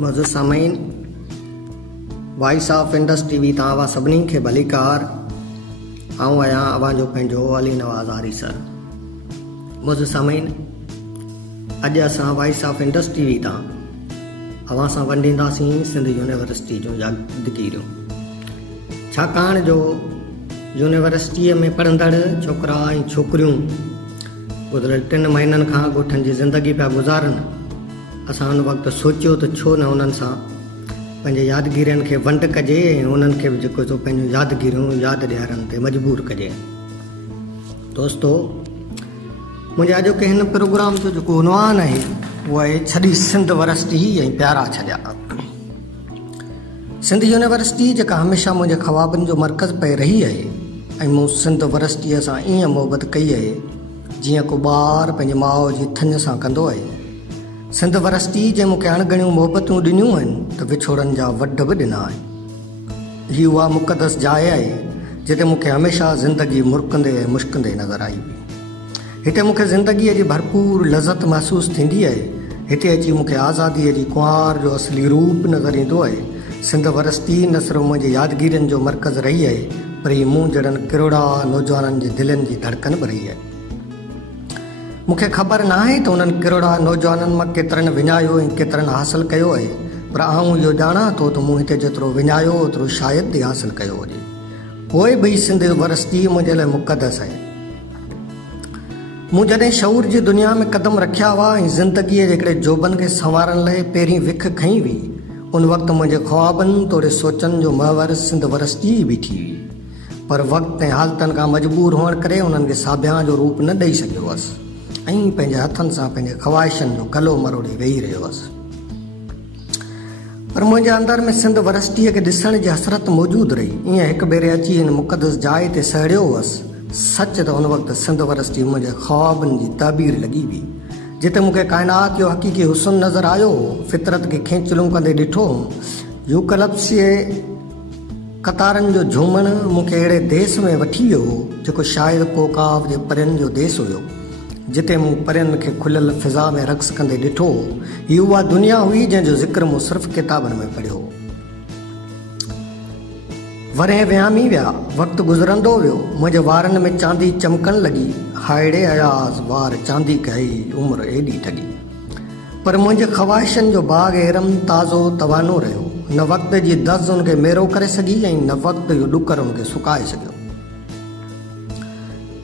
मौजूद सामीन voice of Indus TV तव्हां सभिनी खे भलीकार। आऊं आहियां अवांजो पंहिंजो अली नवाज़ आरी सर। मौजूद सामीन अॼु असां वॉइस ऑफ इंडस टीवी तां अवां सां वंडींदासीं सिंध यूनिवर्सिटी जूं यादगिरियूं। छाकाणि जो यूनिवर्सिटीअ में पढ़ंदड़ छोकिरा ऐं छोकिरियूं गुज़िरियल 3 महीननि खां ॻोठनि जी ज़िंदगी पिया गुज़ारनि। असां उन वक़्तु सोचियो त छो न उन्हनि सां पंहिंजे यादगिरियुनि खे वंड कजे ऐं उन्हनि खे बि जेको पंहिंजूं यादगिरियूं यादि ॾियारण ते मजबूर कजे। दोस्तो, मुंहिंजे अॼोके हिन प्रोग्राम जो जेको उनवान आहे उहो आहे छॾी सिंध वरसिटी ऐं प्यारा छॾिया। सिंध यूनिवर्सिटी जेका हमेशह मुंहिंजे ख़्वाबनि जो मर्कज़ पई रही आहे ऐं मूं सिंध वरसिटीअ सां ईअं मोहबत कई आहे जीअं को ॿार पंहिंजे माउ जी थञ सां कंदो आहे। सिंध वरसिटी जे मूंखे अणगणियूं मोहबतूं ॾिनियूं आहिनि त विछोड़नि जा वॾ बि ॾिना आहिनि। हीअ उहा मुक़दस जाइ आहे जिते मूंखे हमेशह ज़िंदगी मुरकंदे ऐं मुश्किंदे नज़र आई हुई। हिते मूंखे ज़िंदगीअ जी भरपूर लज़त महसूसु थींदी आहे। हिते अची मूंखे आज़ादीअ जी कुंवार जो असली रूप नज़र ईंदो आहे। सिंध वरसिटी न सिर्फ़ु मुंहिंजे यादगिरियुनि जो मर्कज़ रही आहे, पर हीअ मूं जहिड़नि किरोड़ा नौजवाननि जे दिलनि जी धड़कन बि रही आहे। मूंखे ख़बर न आहे त उन्हनि किरोड़ा नौजवाननि मां केतिरनि विञायो ऐं केतिरनि हासिलु कयो आहे, पर आऊं इहो ॼाणा थो त मूं हिते जेतिरो विञायो ओतिरो शायदि हासिलु कयो हुजे। पोइ बि सिंध वरसिटी मुंहिंजे लाइ मुक़दस आहे। मूं जॾहिं शऊर जी दुनिया में क़दम रखिया हुआ ऐं ज़िंदगीअ जे हिकिड़े जोबन खे संवारण लाइ पहिरीं विख खईं हुई, उन वक़्तु मुंहिंजे ख़्वाबनि तोड़े सोचनि जो महवर सिंध वरसिटी बीठी हुई। पर वक़्तु ऐं हालतनि खां मजबूर हुअण करे उन्हनि खे साबिया जो रूप न ॾेई सघियो हुअसि ऐं पंहिंजे हथनि सां पंहिंजे ख़्वाहिशनि जो गलो मरोड़ी वेही रहियो हुअसि। पर मुंहिंजे अंदरि में सिंध वरसिटीअ खे ॾिसण जी हसरत मौजूदु रही। ईअं हिकु भेरे अची हिन मुक़दस जाइ ते सहड़ियो हुअसि। सच त उन वक़्तु सिंध वरसिटी मुंहिंजे ख़्वाबनि जी ताबीर लॻी हुई, जिते मूंखे काइनात जो हक़ीक़ी हुस्न नज़र आयो, फितरत खे खेचलूं कंदे ॾिठो। यूकलिप्सीअ कतारनि जो झूमण मूंखे अहिड़े देस में वठी वियो जेको शायदि कोकाव जे परियुनि जो देस हुयो, जिते मूं परियुनि खे खुलियल फिज़ा में रक़्स कंदे ॾिठो। हीअ उहा दुनिया हुई जंहिंजो ज़िक्र मूं सिर्फ़ु किताबनि में पढ़ियो। वरे वियामी विया, वक़्तु गुज़रंदो वियो, मुंहिंजे वारनि में चांदी चमकण लॻी। हाइड़े अयाज़ वार चांदी कई, उमिरि एॾी ठगी। पर मुंहिंजे ख़्वाहिशनि जो बाग़ एरम ताज़ो तवानो रहियो। न वक़्त जी दज़ हुनखे मेरो करे सघी ऐं न वक़्त जो ॾुकर हुनखे सुकाए सघियो।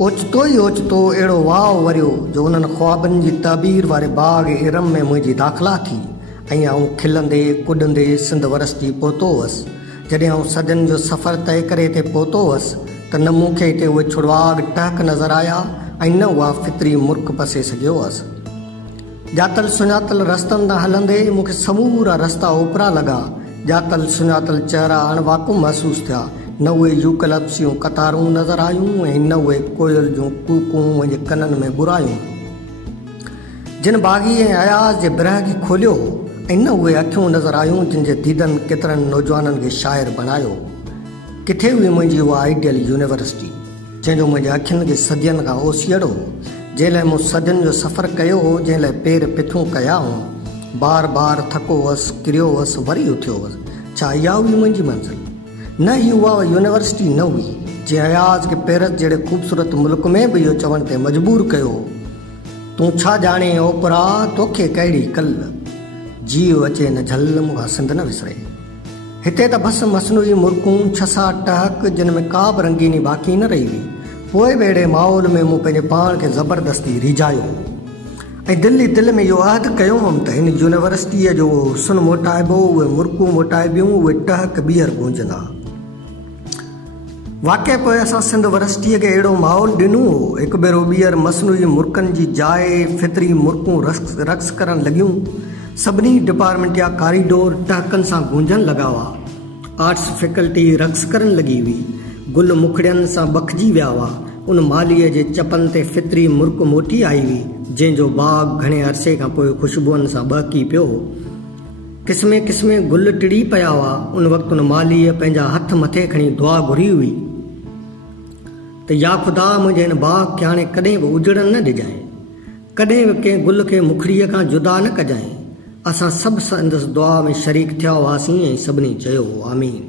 ओचितो ई ओचितो अहिड़ो वाव वरियो जो उन्हनि ख़्वाबनि जी ताबीर वारे बाग़ एरम में मुंहिंजी दाख़िला थी ऐं आऊं खिलंदे कुॾंदे सिंध वरसिटी पहुतो हुअसि। जॾहिं आऊं सदियुनि जो सफ़र तइ करे हिते पहुतो हुअसि त न मूंखे हिते उहे छुड़वाग टहक नज़र आया ऐं न उहा फितरी मुर्क पसे सघियो हुअसि। ॼातल सुञातल रस्तनि तां हलंदे मूंखे समूरा रस्ता ओपरा लॻा। ॼातल सुञातल चहिरा अणवाक़ुफ़ महसूसु थिया। न उहे यूकलिप्सियूं कतारूं नज़र आयूं ऐं न उहे कोयल जूं कूकूं मुंहिंजे कननि में बुरायूं। जिन बाग़ी ऐं अयाज़ जे बिरह खे खोलियो ऐं न उहे अखियूं नज़र आयूं जिन जे दीदनि केतिरनि नौजवाननि खे शाइर बणायो। किथे हुई मुंहिंजी उहा आइडियल यूनिवर्सिटी जंहिंजो मुंहिंजे अखियुनि खे सदियुनि खां ओसीअड़ो, जंहिं लाइ मूं सदियुनि जो सफ़र कयो हो, जंहिं लाइ पेर पिथूं कया हुआ। बार बार थको हुअसि, किरियो हुअसि, वरी उथियो हुअसि। छा इहा हुई मुंहिंजी मंज़िल? न, ही उहा यूनिवर्सिटी न हुई जंहिं अयाज़ खे पेरिस जहिड़े ख़ूबसूरत मुल्क में बि इहो चवण ते मजबूर कयो, तूं छा ॼाणे ओपरा, तोखे कहिड़ी कल, जीव अचे न झल, मूंखां सिंध न विसरे। हिते त बसि मसनूई मुर्कूं, छसा टहक, जिन में का बि रंगीनी बाक़ी न रही हुई। पोइ बि अहिड़े माहौल में मूं पंहिंजे पाण खे ज़बरदस्ती रिझायो ऐं दिल में इहो अहद कयो हुअमि त हिन यूनिवर्सिटीअ जो हुस्न मोटाइबो, उहे मुर्कूं मोटाइबियूं, उहे टहक ॿीहर गूंजंदा। वाक़ई पोइ असां सिंध वरसिटीअ खे अहिड़ो माहौल ॾिनो हो। हिकु भेरो ॿीहर मसनूई मुर्कनि जी जाइ, फितरी मुर्कूं रक़्स करणु लॻियूं। सभिनी डिपार्टमेंट जा कॉरिडोर टहकनि सां गूंजण लॻा हुआ। आर्ट्स फैकल्टी रक़्स करणु लॻी हुई। गुल मुखड़ियनि सां बखिजी विया हुआ। उन मालीअ जे चपनि ते फितरी मुर्क मोटी आई हुई, जंहिंजो बाग़ घणे अरसे खां पोइ ख़ुशबुअनि सां बहकी पियो। क़िस्मे क़िस्मे गुल टिड़ी पिया हुआ। उन वक़्तु उन मालीअ पंहिंजा हथ मथे खणी दुआ घुरी हुई त या ख़ुदा, मुंहिंजे हिन बाग़ खे हाणे कॾहिं बि उजड़नि न ॾिजांइ, कॾहिं बि कंहिं गुल खे मुखड़ीअ खां जुदा न कजांइ। असां सभु संदसि दुआ में शरीक थिया हुआसीं ऐं सभिनी चयो आमीन।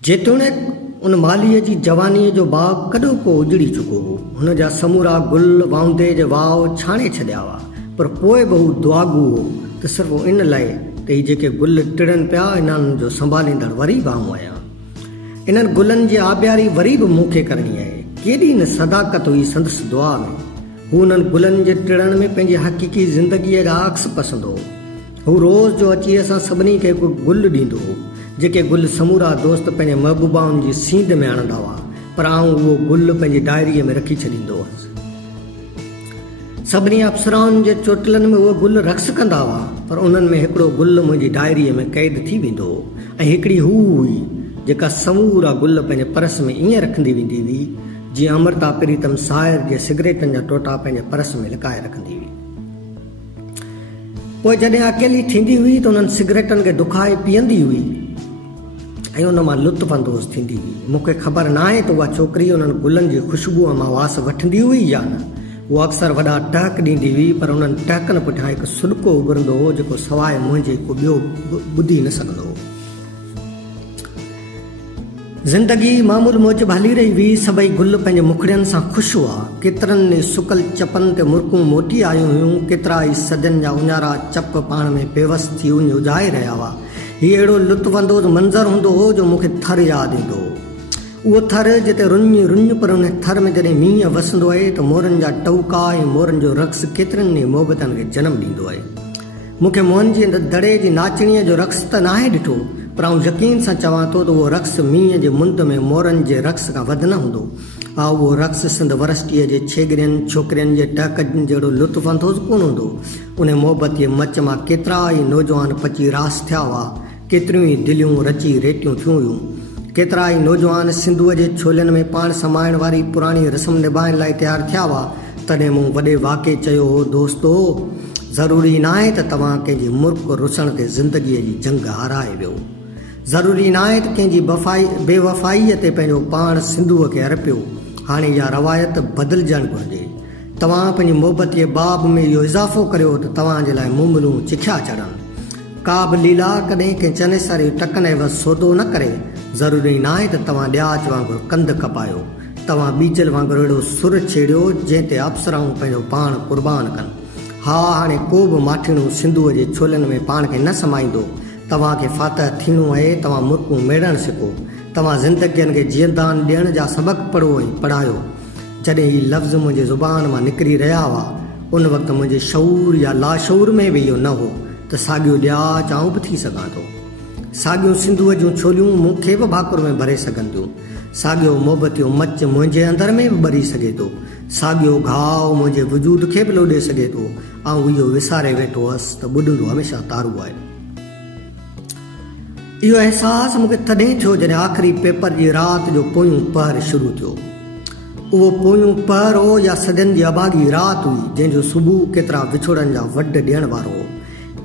जेतोणीकि उन मालीअ जी जवानीअ जो बाग़ कॾो को उजड़ी चुको हो, हुन जा समूरा गुल वाउंदे जे वाव छाणे छॾिया हुआ, पर पोइ बि हू दुआगू हो त सिर्फ़ु इन लाइ त ही जेके गुल टिड़नि पिया इन्हनि जो संभालींदड़ वरी बि आऊं आहियां। इन्हनि गुलनि जी आबियारी वरी बि मूंखे करणी आहे। केॾी न सदाकत हुई संदसि दुआ में। हू उन्हनि गुलनि जे टिड़नि में पंहिंजी हक़ीक़ी ज़िंदगीअ जा अक्स पसंदि हो। हू रोज़ जो अची असां सभिनी खे हिकु गुल ॾींदो हो, जेके गुल समूरा दोस्त पंहिंजे महबूबाउनि जी सींद में आणंदा हुआ, पर आऊं उहो गुल पंहिंजी डायरीअ में रखी छॾींदो हुअसि। सभिनी अप्सराउनि जे चोटिलनि में उहे गुल रक़्स कंदा हुआ, पर उन्हनि में हिकिड़ो गुल मुंहिंजी डायरीअ में क़ैद थी वेंदो हो, ऐं हिकिड़ी हू हुई जेका समूरा गुल पंहिंजे पर्स में ईअं रखंदी वेंदी हुई जीअं अमृता प्रीतम साहिर जे सिगरेटनि जा टोटा पंहिंजे पर्स में लिकाए रखंदी हुई। पोइ जॾहिं अकेली थींदी हुई त उन्हनि सिगरेटनि खे दुखाए पीअंदी हुई ऐं उन मां लुत्फ़ अंदोज़ थींदी हुई। मूंखे ख़बर न आहे त उहा छोकिरी उन्हनि गुलनि जी ख़ुशबूअ मां वास वठंदी हुई या न। उहा अक्सर वॾा टहक ॾींदी हुई, पर उन्हनि टहकनि पुठियां हिकु सुॾको उभरंदो हो जेको सवाइ मुंहिंजे को ॿियो ॿुधी न सघंदो हो। ज़िंदगी मामूल मूजिबि हली रही हुई। सभई गुल पंहिंजे मुखड़ियुनि सां ख़ुशि हुआ। केतिरनि सुकल चपनि ते मुर्कूं मोटी आयूं हुयूं। केतिरा ई सजनि जा उञारा चप पाण में बेवस थी उजाए रहिया हुआ। हीउ अहिड़ो लुत्फ़ अंदोज़ मंज़र हूंदो हो जो मूंखे थर यादि ईंदो हो। उहो थर जिते रुञ रुञ, पर उन थर में जॾहिं मींहुं वसंदो आहे त मोरनि जा टौका ऐं मोरनि जो रक़्स केतिरनि ई मोहबतनि खे जनमु ॾींदो आहे। मूंखे मोहन जी दड़े जी नाचणीअ जो रक़्स त नाहे ॾिठो, पर आउं यकीन सां चवां थो त उहो रक़्स मींहं जे मुंद में मोरनि जे रक़्स खां वधि न हूंदो। हा, उहो रक़्स सिंध वरसिटीअ जे छेगरियुनि छोकिरियुनि जे टहकनि जहिड़ो लुत्फ़ अंदोज़ कोन हूंदो। उन मोहबत जे मच मां केतिरा ई नौजवान पची रास थिया हुआ, केतिरियूं ई दिलियूं रची रेटियूं थियूं हुयूं। केतिरा ई नौजवान सिंधूअ जे छोलनि में पाण समाइण वारी पुराणी रस्म निभाइण लाइ तयारु थिया हुआ। तॾहिं मूं वॾे वाक़े चयो हो, दोस्तो, ज़रूरी न आहे त तव्हां कंहिंजी मुर्क रुसण ते ज़िंदगीअ जी जंग हाराए वियो। ज़रूरी न आहे त कंहिंजी बेवफ़ाईअ ते पंहिंजो पाण सिंधूअ खे अर्पियो। हाणे इहा रवायत बदिलजणु घुरिजे। तव्हां पंहिंजी मोहबत जे बाब में इहो इज़ाफ़ो करियो त तव्हांजे लाइ मुमलूं चिखिया चढ़नि। का बि लीला कॾहिं कंहिं चनेसारी टकनि ऐं सौदो न करे। ज़रूरी न आहे त तव्हां ॾियाच वांगुरु कंध कपायो। तव्हां बीजल वांगुरु अहिड़ो सुर छेड़ियो जंहिं ते अप्सराऊं पंहिंजो पाण कुर्बान कनि। हा, हाणे को बि माठिणो सिंधूअ जे छोलनि में पाण खे न समाईंदो। तव्हांखे फातह थियणो आहे। तव्हां मुर्कूं मेड़णु सिखो। तव्हां ज़िंदगियुनि खे जीअंदान ॾियण जा सबक़ पढ़ो ऐं पढ़ायो। जॾहिं ही लफ़्ज़ मुंहिंजे ज़ुबान मां निकिरी रहिया हुआ, उन वक़्तु मुंहिंजे शऊर या लाशऊर में बि इहो न हो त साॻियो ॾियाच आऊं बि थी सघां थो। साॻियूं सिंधूअ जूं छोलियूं मूंखे बि भाकुर में भरे सघनि थियूं। साॻियो मोहबत जो मच मुंहिंजे अंदर में बि ॿरी सघे थो। साॻियो घाव मुंहिंजे वजूद खे बि लोॾे सघे थो। ऐं इहो विसारे वेठो हुअसि त ॿुधंदो हमेशह तारू आहे। इहो अहसासु मूंखे तॾहिं थियो जॾहिं आख़िरी पेपर जी राति जो पोयूं पहर शुरू थियो। उहो पोयूं पहर हो या सदियुनि जी अभागी राति हुई, जंहिंजो सुबुह केतिरा विछोड़नि जा वॾ ॾियण वारो हो।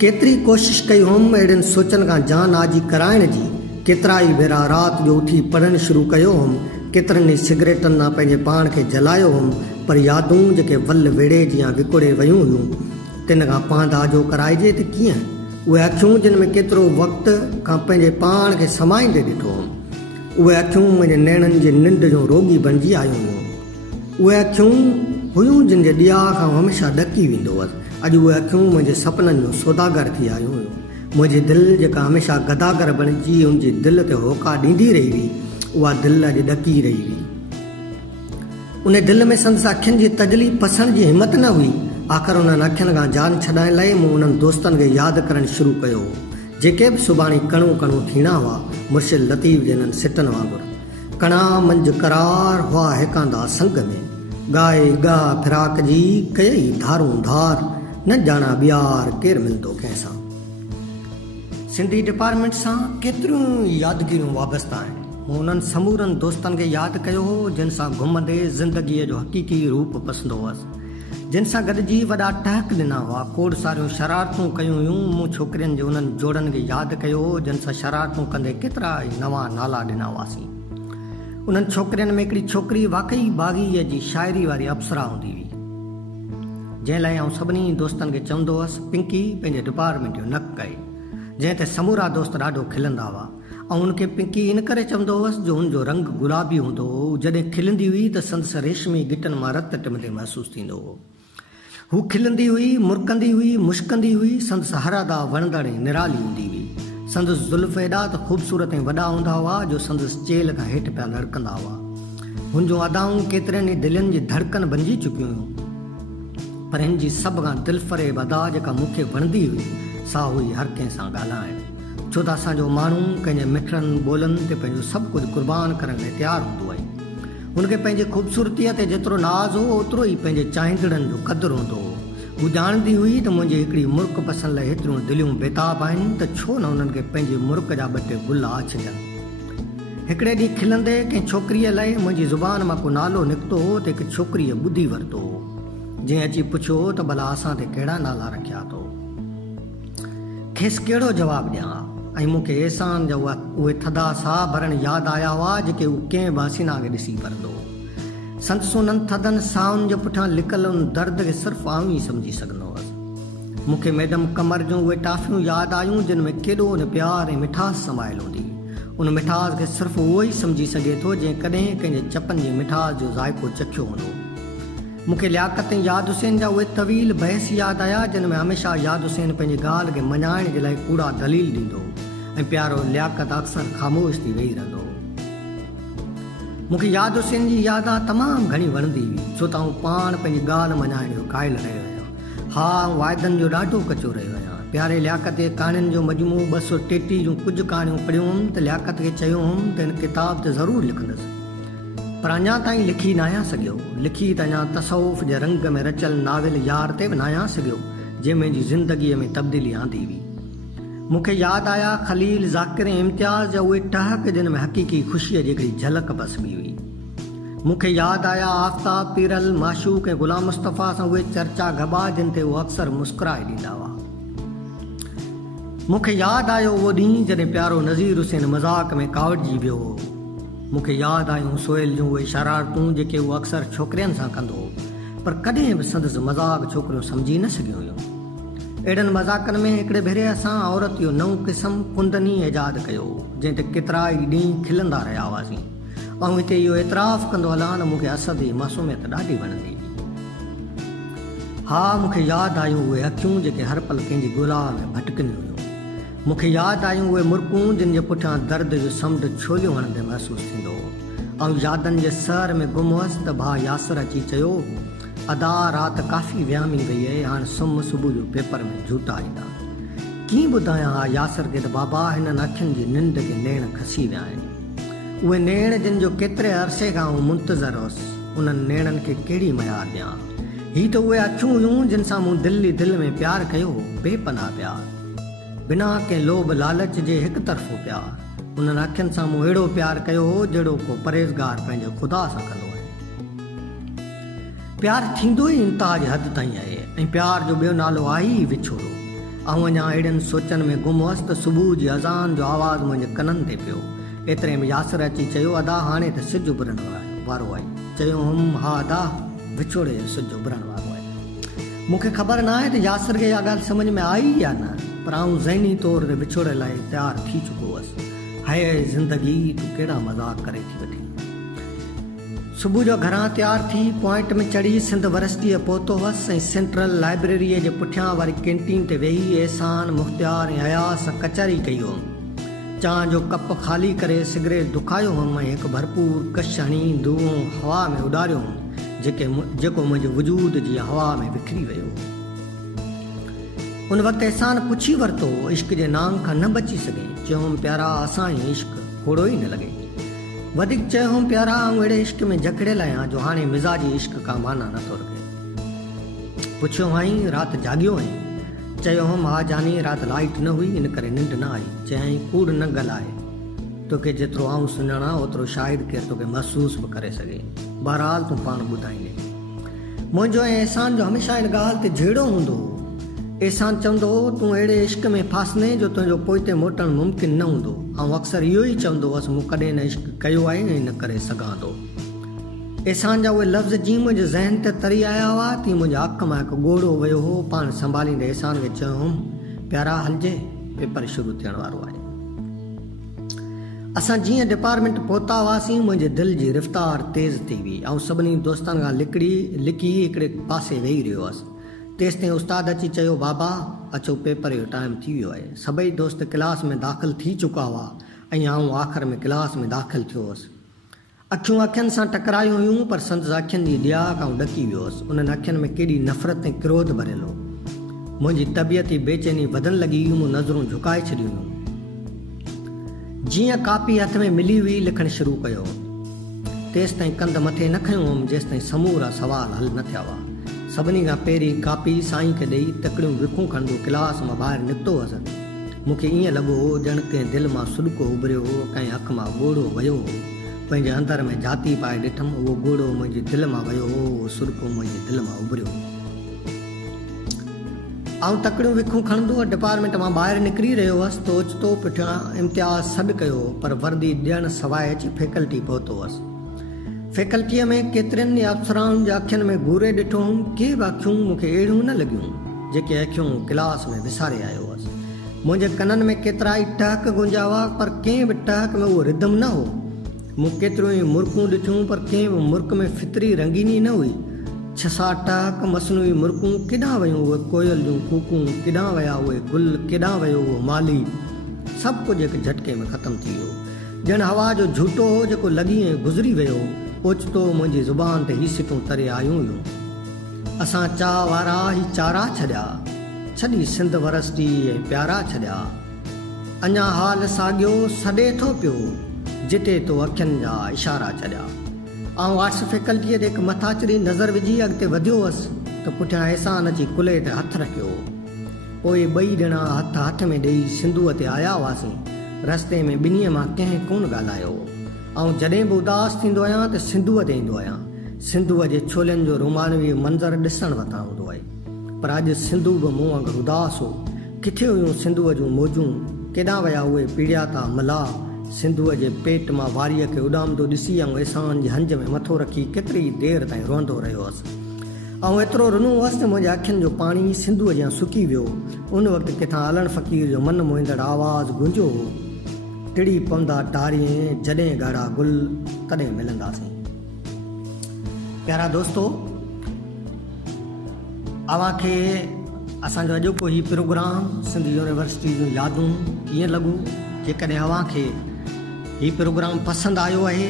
केतिरी कोशिशि कई हुअमि अहिड़नि सोचनि खां जान आजी कराइण जी। केतिरा ई भेरा राति जो उथी पढ़णु शुरू कयो हुअमि। केतिरनि ई सिगरेटनि सां पंहिंजे पाण खे जलायो हुअमि, पर यादूं जेके वल वेड़े जीअं विकोड़े वयूं हुयूं, तिन खां पांदा जो कराइजे त कीअं। उहे अखियूं जिन में केतिरो वक़्तु खां पंहिंजे पाण खे समाईंदे ॾिठो हुअमि। उहे अखियूं मुंहिंजे नेणनि जी निंड जूं रोगी बणिजी आयूं हुयूं। उहे अखियूं हुयूं जिन जे ॾिया खां हमेशह ॾकी वेंदो हुअसि। अॼु उहे अखियूं मुंहिंजे सपननि जो सौदागर थी आयूं हुयूं। मुंहिंजी दिलि जेका हमेशह गदागर बणिजी हुनजी दिलि ते होका ॾींदी रही हुई, उहा दिलि अॼु ॾकी रही हुई। उन दिलि में संदसि अखियुनि जी तजली पसण जी हिमत न हुई। आख़िर उन्हनि अखियुनि खां जान छॾाइण लाइ मूं उन्हनि दोस्तनि खे यादि करणु शुरू कयो, जेके बि सुभाणे कणू कणू थींदा हुआ, मुर्शिद लतीफ़ जे हिननि सिटनि वांगुरु। कणा मंझ करार हुआ हिकांदा संग में, गाए गा फिराक जी कयई धारूं धार, न ॼाणा ॿियार केरु मिलंदो कंहिंसां। सिंधी डिपार्टमेंट सां केतिरियूं यादगिरियूं वाबस्ता आहिनि। मूं उन्हनि समूरनि दोस्तनि खे यादि कयो हो जिन सां घुमंदे ज़िंदगीअ जो हक़ीक़ी रूप पसंदो हुअसि, जिन सां गॾिजी वॾा टहक ॾिना हुआ, खोड़ सारियूं शरारतूं कयूं हुयूं। मूं छोकिरियुनि जे उन्हनि जोड़नि खे यादि कयो हो जिन सां शरारतूं कंदे केतिरा ई नवां नाला ॾिना हुआसीं। उन्हनि छोकिरियुनि में हिकिड़ी छोकिरी वाक़ई बाग़ीअ जी शाइरी वारी अप्सरा हूंदी हुई। जंहिं लाइ आउं सभिनी दोस्तनि खे चवंदो हुअसि पिंकी पंहिंजे डिपार्टमेंट जो न कए, जंहिं ते समूरा दोस्त ॾाढो खिलंदा हुआ ऐं उनखे पिंकी इन करे चवंदो हुअसि जो हुनजो रंग गुलाबी हूंदो हो। जॾहिं खिलंदी हुई त संदसि रेशमी गिटनि मां रत टिमंदे महसूसु थींदो हो। हू खिलंदी हुई, मुरकंदी हुई, मुश्कंदी हुई, संदसि हर अदा वणंदड़ ऐं निराली हूंदी हुई। संदसि ज़ुल्फ़ एॾा त ख़ूबसूरत ऐं वॾा हूंदा हुआ जो संदसि चेल खां हेठि पिया लड़कंदा हुआ। हुन जूं अदाऊं केतिरनि ई दिलनि जी धड़कन बणिजी चुकियूं हुयूं, पर हिन जी सभ खां दिलफ़रेब अदा जेका मूंखे वणंदी हुई सा हुई हर कंहिं सां ॻाल्हाइणु। छो त असांजो माण्हू कंहिंजे मिठड़नि ॿोलनि ते पंहिंजो सभु कुझु क़ुर्बान करण लाइ तयारु हूंदो आहे। हुनखे पंहिंजे ख़ूबसूरतीअ ते जेतिरो नाज़ हो ओतिरो ई पंहिंजे चाहींदड़नि जो क़दुरु हूंदो हो। हू ॼाणंदी हुई त मुंहिंजी हिकिड़ी मुर्क पसंदि लाइ हेतिरियूं दिलियूं बेताब आहिनि त छो न उन्हनि खे पंहिंजे मुर्क जा ॿ टे गुल आछिजनि। हिकिड़े ॾींहुं खिलंदे कंहिं छोकिरीअ लाइ मुंहिंजी ज़ुबान मां को नालो निकितो हो त हिकु छोकिरीअ ॿुधी वरितो हो, जंहिं अची पुछियो त भला असां ते कहिड़ा नाला रखिया अथव। खेसि कहिड़ो जवाबु ॾियां ऐं मूंखे एहसान जा उहे थधा साह भरण यादि आया हुआ जेके हू कंहिं बि हसीना खे ॾिसी भरंदो। संदसि उन्हनि थधनि साहुनि जे पुठियां लिकल उन दर्द खे सिर्फ़ु आऊं ई सम्झी सघंदो हुअसि। मूंखे मैडम कमर जूं उहे टाफियूं यादि आयूं जिन में केॾो न प्यार ऐं मिठास समायल हूंदी। उन मिठास खे सिर्फ़ु उहो ई सम्झी सघे थो जंहिं कॾहिं कंहिंजे चपनि जी मिठास जो ज़ाइक़ो चखियो हूंदो। मूंखे लियाकत ऐं याद हुसैन जा उहे तवील बहस यादि आया जिन में हमेशह याद हुसैन पंहिंजी ॻाल्हि खे मञाइण जे लाइ कूड़ा दलील ॾींदो ऐं प्यारो लियाकत अक्सर ख़ामोश थी वेही रहंदो। मूंखे याद हुसैन जी यादा तमामु घणी वणंदी हुई, छो त आउं पाण पंहिंजी ॻाल्हि मञाइण जो क़ाइल रहियो आहियां। हा, वाइदनि जो ॾाढो कचो रहियो आहियां। प्यारे लियाकत जे कहाणियुनि जो मजमू 233 जूं कुझु कहाणियूं पढ़ियूं हुउमि त लियाकत खे चयो हुउमि त हिन किताब ते ज़रूरु लिखंदुसि, पर अञा ताईं लिखी न आहियां सघियो। लिखी त अञा तसौफ़ जे रंग में रचियल नाविल यार ते बि न आहियां सघियो जंहिं मुंहिंजी ज़िंदगीअ में तब्दीली आंदी हुई। मूंखे यादि आया ख़लील ज़ाकिर ऐं इम्तियाज़ जा उहे टहक जिन में हक़ीक़ी ख़ुशीअ जी हिकिड़ी झलक बसबी हुई। मूंखे यादि आया आफ़ताब, पीरल, माशूक ऐं ग़ुलाम मुस्तफ़ा सां उहे चर्चा गबा जिन ते उहे अक्सर मुस्कुराए ॾींदा हुआ। मूंखे यादि आयो उहो ॾींहुं जॾहिं प्यारो नज़ीर हुसैन मज़ाक़ में कावड़जी वियो हो। मूंखे यादि आयूं सोहेल जूं उहे शरारतूं जेके उहो अक्सर छोकिरियुनि सां कंदो हो, पर कॾहिं बि संदसि मज़ाक़ छोकिरियूं सम्झी न सघियूं हुयूं। अहिड़नि मज़ाक़नि में हिकिड़े भेरे असां औरत जो नओं क़िस्म कुंदनी ईजाद कयो जंहिं ते केतिरा ई ॾींहं खिलंदा रहिया हुआसीं। ऐं हिते इहो एतिराफ़ कंदो हलां त मूंखे असद जी मासूमियत ॾाढी वणंदी हुई। हा, मूंखे यादि आयूं उहे अखियूं जेके हर पल कंहिंजी ॻोल्हा में भटकंदियूं हुयूं। मूंखे यादि आयूं उहे मुर्कूं जिन जे पुठियां दर्द जो समुंड छोलियूं हणंदे महसूसु थींदो हो। ऐं यादनि जे सर में गुम हुअसि त भाउ यासिर अची चयो, अदा राति काफ़ी वियामी वई आहे, हाणे सुबुह जो पेपर में झूठा ईंदा। कीअं ॿुधायां हा यासिर खे त बाबा हिननि अखियुनि जी निंड खे नेण खसी विया आहिनि। उहे नेण जिन जो केतिरे अरसे खां मुंतज़र हुअसि, उन्हनि नेणनि खे कहिड़ी मयार ॾियां। ही त उहे अखियूं हुयूं जिन सां मूं दिल ई दिल में प्यारु कयो, बेपनाह प्यारु, बिना कंहिं लोभ लालच जे हिकु तरफ़ो प्यारु। उन्हनि अखियुनि सां मूं अहिड़ो प्यारु कयो हो जहिड़ो को परहेज़गार पंहिंजे ख़ुदा सां कंदो आहे। प्यारु थींदो ई इंतिहा जी हद ताईं आहे ऐं प्यार जो ॿियो नालो आहे ई विछोड़ो। ऐं अञा अहिड़नि सोचनि में गुम हुअसि त सुबुह जी अज़ान जो आवाज़ु मुंहिंजे कननि ते पियो। एतिरे में यासिर अची चयो, अदा हाणे त सिजु उभरण वारो आहे। चयो हुउमि, हा अदा, विछोड़े जो सिजु उभरण वारो आहे। मूंखे ख़बर न आहे त यासिर खे इहा ॻाल्हि सम्झ में आई या न, पर आउं ज़हनी तौर ते विछोड़े लाइ तयारु थी चुको हुअसि। हाय ज़िंदगी, तूं कहिड़ा मज़ाक करे थी वठी। सुबुह जो घरां तयारु थी पॉइंट में चढ़ी सिंध यूनिवर्सिटीअ पहुतो हुअसि ऐं सेंट्रल लाइब्रेरीअ जे पुठियां वारी कैंटीन ते वेही एहसान, मुख़्तियार ऐं अयास सां कचहरी कई हुअमि। चांहि जो कप ख़ाली करे सिगरेट दुखायो हुउमि ऐं हिकु भरपूर कश हणी धुओं हवा में उॾारियो हुउमि जेको मुंहिंजे वजूद जी हवा में विखरी वियो। उन वक़्तु एहसान पुछी वरितो, इश्क जे नांग खां न बची सघे। चयोमि, प्यारा असां ई इश्क थोरो ई न लॻे। वधीक चयोमि, प्यारा आउं अहिड़े इश्क में जकड़ियल आहियां जो हाणे मिज़ाजी इश्क खां माना नथो रखे। पुछियो आई, राति जाॻियो आहीं? चयो हुउमि, हा जानी, राति लाइट न हुई इन करे निंड न आई। चयाईं, कूड़ न ॻाल्हाए, तोखे जेतिरो आउं सुञाणा ओतिरो शायदि केरु तोखे महसूस बि करे सघे। बहरहाल तूं पाण ॿुधाईंदे। मुंहिंजो ऐं एहसान जो हमेशह इन ॻाल्हि ते झेड़ो हूंदो हो। एहसान चवंदो हो, तूं अहिड़े इश्क में फासने जो तुंहिंजो पोइते मोटणु मुमकिन न हूंदो। ऐं अक्सर इहो ई चवंदो हुअसि, मूं कॾहिं न इश्क कयो आहे ऐं न करे सघां थो। एहसान जा उहे लफ़्ज़ जीअं मुंहिंजे ज़हन ते तरी आया हुआ तीअं मुंहिंजे अख मां हिकु ॻोढ़ो वियो हो। पाण संभालींदे एहसान खे चयोमि, प्यारा हलिजे, पेपर शुरू थियण वारो आहे। असां जीअं डिपार्टमेंट पहुता हुआसीं, मुंहिंजे दिलि जी रफ़्तार तेज़ थी हुई। ऐं सभिनी दोस्तनि खां लिकी हिकिड़े पासे वेही रहियो हुअसि। तेसिताईं उस्ताद अची चयो, बाबा अचो, पेपर जो टाइम थी वियो आहे। सभई दोस्त क्लास में दाख़िल थी चुका हुआ ऐं आउं आख़िर में क्लास में दाख़िल थियो हुअसि। अखियूं अखियुनि सां टकरायूं हुयूं, पर संदसि अखियुनि जी ॾिया खां ॾकी वियो हुअसि। उन्हनि अखियुनि में केॾी नफ़रत ऐं क्रोध भरियल हो। मुंहिंजी तबियत जी बेचैनी वधण लॻी, मूं नज़रूं झुकाए छॾियूं हुयूं। जीअं कापी हथ में मिली हुई, लिखणु शुरू कयो। तेसिताईं कंध मथे न खयूं हुअमि जेसिताईं समूरा सुवाल हल न थिया हुआ। सभिनी खां पहिरीं कापी साईं खे ॾेई तकड़ियूं विखूं खणंदो क्लास मां ॿाहिरि निकितो हुअसि। मूंखे ईअं लॻो हो ॼण कंहिं दिलि मां सुॾको उभरियो हो, कंहिं अख मां ॻोढ़ो वियो हो। पंहिंजे अंदर में जाती पाए ॾिठमि, उहो ॻोढ़ो मुंहिंजे दिलि मां वियो हो, उहो सुॾको मुंहिंजे दिलि मां उभरियो। आउं तकड़ियूं विखूं खणंदो डिपार्टमेंट मां ॿाहिरि निकिरी रहियो हुअसि त ओचितो पुठियां इम्तियाज़ सॾु कयो, पर वर्दी ॾियण सवाइ अची फैकल्टी पहुतो हुअसि। फैकल्टीअ में केतिरनि अफ़सराउनि जे अखियुनि में घूरे ॾिठो हुउमि। के बि अखियूं मूंखे अहिड़ियूं न लॻियूं जेके अखियूं क्लास में विसारे आयो हुअसि। मुंहिंजे कननि में केतिरा ई टहक गुंजा हुआ, पर कंहिं बि टहक में उहो रिदम न हो। मूं केतिरियूं ई मुर्कूं ॾिठियूं, पर कंहिं बि मुर्क में फितरी रंगीनी न हुई। 6-7 टहक मसनूई मुर्कूं, केॾां वयूं उहे कोयल जूं कूकूं, केॾां विया उहे गुल, केॾां वियो उहो माली। सभु कुझु हिकु झटके में ख़तमु थी वियो। ॼण हवा जो झूटो हो जेको लॻी ऐं गुज़री वियो। ओचितो मुंहिंजी ज़ुबान ते ही सिटूं तरे आयूं हुयूं। असां चाह वारा ही चारा छॾिया, छॾी सिंध वरसटी ऐं प्यारा छॾिया। अञा हाल साॻियो सॾे थो पियो, जिते तो अखियुनि जा इशारा छॾिया। आउं आर्ट्स फैकल्टीअ ते हिकु मथाचरी नज़र विझी अॻिते वधियो हुअसि त पुठियां एहसान अची कुल्हे ते हथु रखियो। पोइ ॿई ॼणा हथ में ॾेई सिंधूअ ते आया हुआसीं। रस्ते में ॿिन्हीअ मां कंहिं कोन ॻाल्हायो। ऐं जॾहिं बि उदास थींदो आहियां त सिंधूअ ते ईंदो आहियां। सिंधूअ जे छोलनि जो रोमानवी मंज़र ॾिसण वटां हूंदो आहे, पर अॼु सिंधू बि मूं वांगुरु उदास हो। किथे हुयूं सिंधूअ जूं मौजूं, केॾां विया उहे पीड़ियाता मला। सिंधूअ जे पेट मां वारीअ खे उॾामंदो ॾिसी ऐं एहसान जी हंज में मथो रखी केतिरी देरि ताईं रोअंदो रहियो हुअसि। ऐं एतिरो रुनो हुअसि त मुंहिंजे अखियुनि जो पाणी सिंधूअ जियां सुकी वियो। उन वक़्तु किथां अलण फ़क़ीर जो मन मोहींदड़ आवाज़ गुंजो हो, टिड़ी पवंदा टारीअ, जॾहिं ॻाढ़ा गुल तॾहिं मिलंदासीं। प्यारा दोस्तो, अव्हां खे असांजो अॼोको ही प्रोग्राम सिंध यूनिवर्सिटी जूं यादूं कीअं लॻो? जेकॾहिं अव्हां खे ही प्रोग्राम पसंदि आयो आहे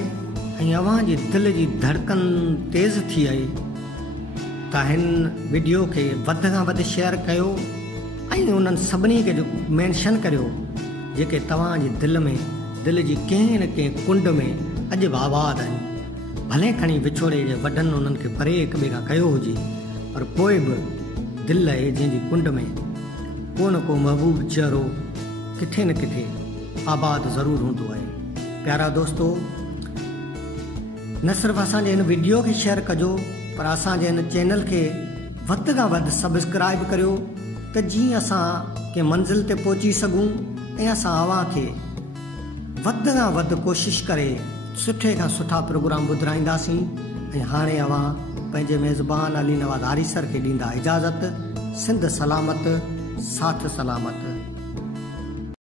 ऐं अव्हां जी दिलि जी धड़कन तेज़ थी आहे त हिन वीडियो खे वधि खां वधि शेयर कयो ऐं उन्हनि सभिनी खे मेंशन करियो जेके तव्हांजी दिलि जी कंहिं न कंहिं कुंड में अॼु बि आबाद आहिनि। भले खणी विछोड़े जे वॾनि उन्हनि खे परे हिक ॿिए खां कयो हुजे, पर पोइ बि दिलि आहे जंहिंजी कुंड में को न को महबूब चहिरो किथे न किथे आबाद ज़रूरु हूंदो आहे। प्यारा दोस्तो, न सिर्फ़ु असांजे हिन वीडियो खे शेयर कजो, पर असांजे हिन चैनल खे वधि खां वधि सब्सक्राइब करियो त जीअं असां कंहिं मंज़िल ते पहुची सघूं ऐं असां अव्हां खे वधि खां वधि कोशिशि करे सुठे खां सुठा प्रोग्राम ॿुधाईंदासीं। ऐं हाणे अव्हां पंहिंजे मेज़बान अली नवाज़ आरिसर खे ॾींदा इजाज़त। सिंध सलामत, साथ सलामत।